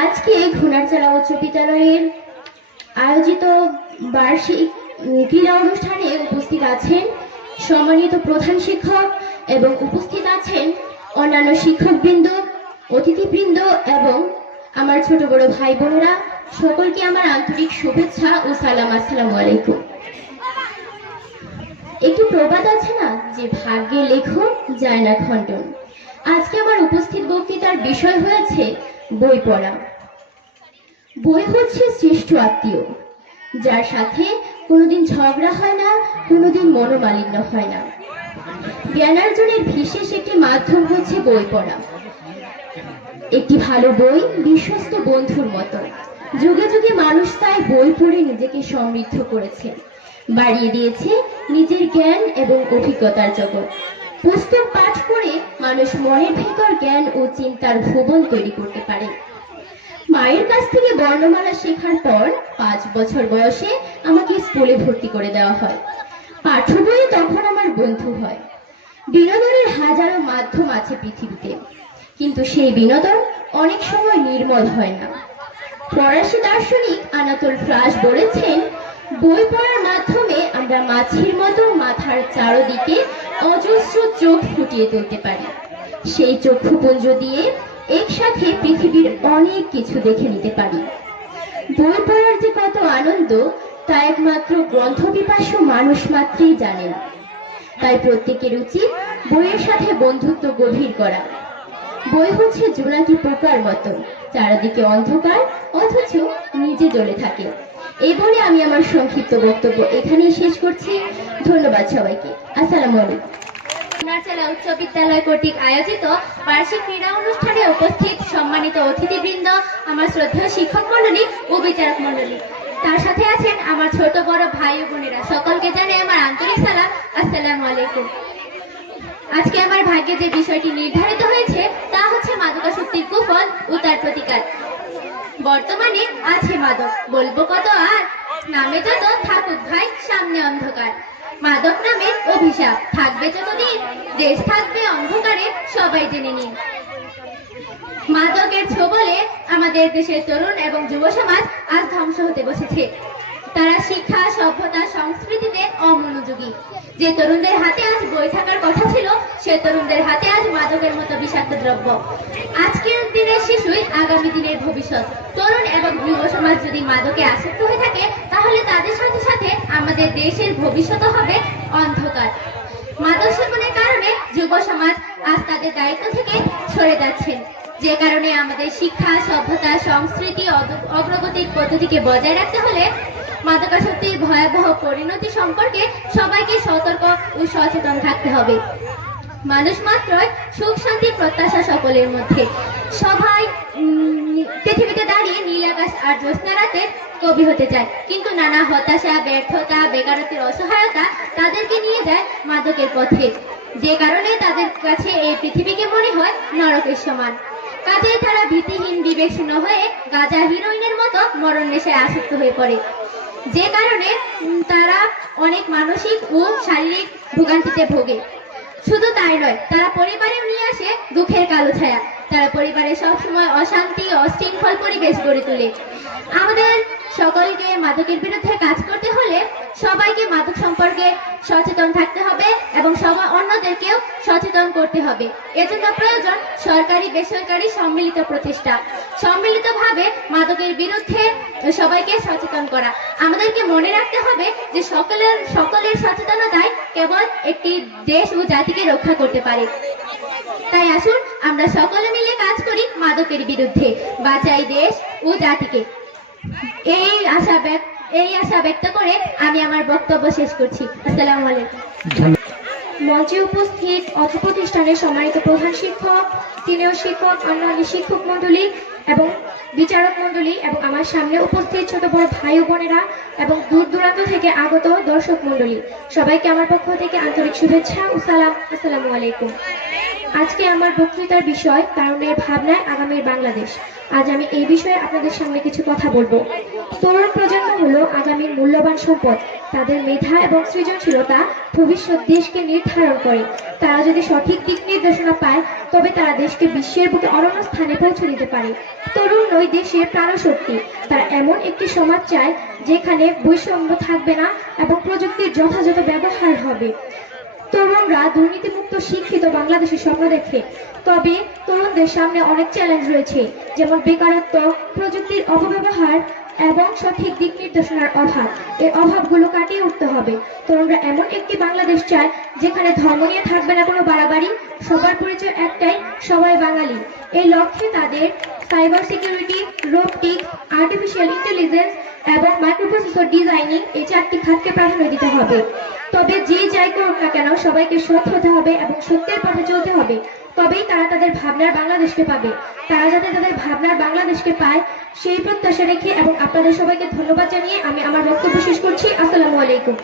আজকে ঘুনারচালা উচ্চ বিদ্যালয়ের আয়োজিত বার্ষিক ক্রীড়া অনুষ্ঠানে উপস্থিত আছেন সম্মানিত প্রধান শিক্ষক এবং উপস্থিত আছেন অন্যান্য শিক্ষকবৃন্দ, অতিথিবৃন্দ এবং আমার ছোট বড় ভাই বোনেরা। সকলকে আমার আন্তরিক শুভেচ্ছা ও সালাম। আসসালামু আলাইকুম। একটি প্রবাদ আছে না, যে ভাগ্যে লেখো, যায় না খণ্ডন। আজকে আমার উপস্থিত বক্তৃতার বিষয় হয়েছে বই পড়া বই হচ্ছে শ্রেষ্ঠ আত্মীয়, যার সাথে কোনোদিন ঝগড়া হয় না, কোনোদিন মনোমালিন্য হয় না। জ্ঞানার্জনের বিশেষ একটি মাধ্যম হচ্ছে বই পড়া একটি ভালো বই বিশ্বস্ত বন্ধুর মতো। যুগে যুগে মানুষ তাই বই পড়ে নিজেকে সমৃদ্ধ করেছে, বাড়িয়ে দিয়েছে নিজের জ্ঞান এবং অভিজ্ঞতার জগৎ। পুস্তক পাঠ করে মানুষ মনের ভেতর জ্ঞান ও চিন্তার ভুবন তৈরি করতে পারে। মায়ের কাছ থেকে বর্ণমালা শেখার পর পাঁচ বছর বয়সে আমাকে স্কুলে ভর্তি করে দেওয়া হয়। পাঠ্য বইয়ে তখন আমার বন্ধু হয়। বিনোদনের হাজারো মাধ্যম আছে পৃথিবীতে, কিন্তু সেই বিনোদন অনেক সময় নির্মল হয় না। ফরাসি দার্শনিক আনাতোল ফ্রাস বলেছেন বই পড়ার মাধ্যমে আমরা মাছির মতো মাথার চারদিকে অজস্র চোখ ফুটিয়ে তুলতে পারি। সেই চক্ষুপুঞ্জ দিয়ে একসাথে পৃথিবীর অনেক কিছু দেখে নিতে পারি। বই পড়ার যে কত আনন্দ, তা একমাত্র গ্রন্থ পিপাসু মানুষ মাত্রই জানেন। তাই প্রত্যেকের উচিত বইয়ের সাথে বন্ধুত্ব গভীর করা। বই হচ্ছে জোনাকি পোকার মতো, চারিদিকে অন্ধকার, অথচ নিজে জ্বলে থাকে। এই বলে আমি আমার সংক্ষিপ্ত বক্তব্য এখানেই শেষ করছি। ধন্যবাদ সবাইকে। আসসালামু আলাইকুম। উচ্চ বিদ্যালয় কর্তৃক আয়োজিত বার্ষিক ক্রীড়া অনুষ্ঠানে উপস্থিত সম্মানিত অতিথিবৃন্দ, আমার শ্রদ্ধেয় শিক্ষক মন্ডলী ও বিচারক মন্ডলী তার সাথে আছেন আমার ছোট বড় ভাই ও বোনেরা। সকলকে জানাই আমার আন্তরিক সালাম। আসসালামু আলাইকুম। আজকে আমার ভাগ্যে যে বিষয়টি নির্ধারিত হয়েছে, তা হচ্ছে মাদকাসক্তির কুফল ও তার প্রতিকার। বর্তমানে আছে মাদক। বলব কত আর? নামে যত ঠাকুর ভাই, সামনে অন্ধকার। মাদক নামে অভিশাপ। থাকবে যতদিন, দেশ থাকবে অন্ধকারে, সবাই জেনে নিন। মাদকের ছোবলে আমাদের দেশের তরুণ এবং যুব সমাজ আজ ধ্বংস হতে বসেছে। তারা শিক্ষা, সভ্যতা, সংস্কৃতিতে অমনোযোগী। যে তরুণদের হাতে আজ বই থাকার কথা ছিল, সে তরুণদের হাতে আজ মাদকের মতো বিষাক্ত দ্রব্য। আজকের দিনের শিশুই আগামী দিনের ভবিষ্যৎ। তরুণ এবং যুব সমাজ যদি মাদকে আসক্ত হয়ে থাকে, তাহলে তাদের সাথে সাথে আমাদের দেশের ভবিষ্যৎ হবে অন্ধকার। মাদক সেবনের কারণে যুব সমাজ আজ তাদের দায়িত্ব থেকে সরে যাচ্ছেন যে কারণে আমাদের শিক্ষা, সভ্যতা, সংস্কৃতি অগ- অগ্রগতির পদ্ধতিকে বজায় রাখতে হলে মাদকাসক্তির ভয়াবহ পরিণতি সম্পর্কে সবাইকে সতর্ক ও সচেতন থাকতে হবে। মানুষ মাত্রই সুখ, শান্তি, প্রত্যাশা সকলের মধ্যে। সবাই পৃথিবীতে দাঁড়িয়ে নীল আকাশ আর জ্যোৎস্না রাতে কবি হতে চায়। কিন্তু নানা হতাশা, ব্যর্থতা, বেকারত্বের অসহায়তা তাদেরকে নিয়ে যায় মাদকের পথে। যে কারণে তাদের কাছে এই পৃথিবীকে মনে হয় নরকের সমান। কাজেই তারা ভীতিহীন বিবেক শূন্য হয়ে গাঁজা হিরোইনের মতো মরণ নেশায় আসক্ত হয়ে পড়ে। যে কারণে তারা অনেক মানসিক ও শারীরিক ভোগান্তিতে ভোগে। শুধু তাই নয়, তারা পরিবারে নিয়ে আসে দুঃখের কালো ছায়া। তারা পরিবারে সবসময় অশান্তি, অশৃঙ্খল পরিবেশ গড়ে তোলে। আমাদের সকলকে মাদকের বিরুদ্ধে কাজ করতে হলে সবাইকে মাদক সম্পর্কে সচেতন থাকতে হবে এবং সবাই অন্যদেরকেও সচেতন করতে হবে। এজন্য প্রয়োজন সরকারি, বেসরকারি সম্মিলিত প্রচেষ্টা সম্মিলিতভাবে মাদকের বিরুদ্ধে সবাইকে সচেতন করা। আমাদেরকে মনে রাখতে হবে যে সকলের সকলের সচেতনতাই কেবল একটি দেশ ও জাতিকে রক্ষা করতে পারে। তাই আসুন আমরা সকলে মিলে কাজ করি মাদকের বিরুদ্ধে। বাঁচাই দেশ ও জাতিকে। এই আশা ব্যক্ত এই আশা ব্যক্ত করে আমি আমার বক্তব্য শেষ করছি। আসসালামু আলাইকুম। মঞ্চে উপস্থিত অর্থ প্রতিষ্ঠানের সম্মানিত প্রধান শিক্ষক সিনিয়র শিক্ষক অন্যান্য শিক্ষক মণ্ডলী এবং বিচারক মণ্ডলী এবং আমার সামনে উপস্থিত ছোট বড় ভাই ও বোনেরা এবং দূর দূরান্ত থেকে আগত দর্শক মণ্ডলী। সবাইকে আমার পক্ষ থেকে আন্তরিক শুভেচ্ছা ও সালাম। আসসালামু আলাইকুম। আজকে আমার বক্তৃতার বিষয় তারুণের ভাবনায় আগামীর বাংলাদেশ। আজ আমি এই বিষয়ে আপনাদের সামনে কিছু কথা বলব। তরুণ প্রজন্ম হলো আগামীর মূল্যবান সম্পদ। তাদের মেধা এবং সৃজনশীলতা ভবিষ্যৎ দেশকে নির্ধারণ করে। তারা যদি সঠিক দিক নির্দেশনা পায়, তবে তারা দেশকে বিশ্বের বুকে অনন্য স্থানে পৌঁছে দিতে পারে। তরুণ ওই দেশের প্রাণশক্তি। তারা এমন একটি সমাজ চায়, যেখানে বৈষম্য থাকবে না এবং প্রযুক্তির যথাযথ ব্যবহার হবে। তরুণরা দুর্নীতিমুক্ত শিক্ষিত বাংলাদেশের স্বপ্ন দেখে। তবে তরুণদের সামনে অনেক চ্যালেঞ্জ রয়েছে, যেমন বেকারত্ব, প্রযুক্তির অপব্যবহার এবং সঠিক দিক নির্দেশনার অভাব। এই অভাবগুলো কাটিয়ে উঠতে হবে। তরুণরা এমন একটি বাংলাদেশ চায়, যেখানে ধর্ম নিয়ে থাকবে না কোনো বাড়াবাড়ি, সবার পরিচয় একটাই, সবাই বাঙালি। এই লক্ষ্যে তাদের cyber security robotics artificial intelligence এবং মাইক্রোপ্রসেসর ডিজাইনিং এই চারটি খাতকে প্রাধান্য দিতে হবে। তবে যে যাই করুক না কেন, সবাইকে সৎ হতে হবে এবং সত্যের পথে চলতে হবে। তবেই তারা তাদের ভাবনার বাংলাদেশকে পাবে। তারা যাতে তাদের ভাবনার বাংলাদেশকে পায়, সেই প্রত্যাশা রেখে এবং আপনাদের সবাইকে ধন্যবাদ জানিয়ে আমি আমার বক্তব্য শেষ করছি। আসসালামু আলাইকুম।